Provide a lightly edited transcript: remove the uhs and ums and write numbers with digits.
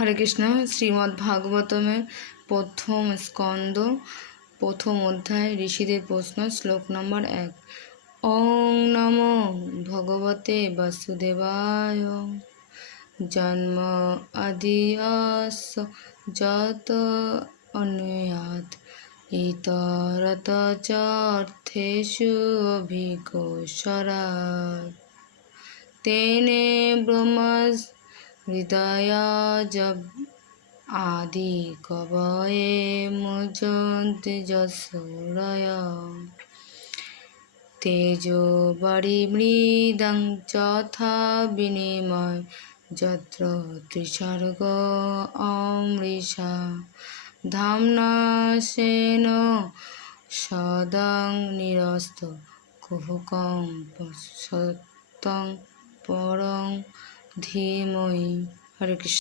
হরে কৃষ্ণ। শ্রীমদ্ ভাগবতমের প্রথম স্কন্দ প্রথম অধ্যায় ঋষিদের প্রশ্ন, শ্লোক নম্বর 1। ওং নমো ভগবতে বাসুদেবায়। জন্ম আদিয়াস্য যত অন্যাৎ ইতরত চ অর্থেষু অভিঘোষরাৎ তেনে ব্রহ্মস হৃদয়াজ আদি কবয়ে মুজন্তি যশোরয় তেজো বরিমৃদং যথা বিনিময় যত্র ত্রিসর্গ অমৃষা ধাম্না স্বেন সদং নিরস্ত কুহকং সত্যং পরং ধীমহি। হরে কৃষ্ণ।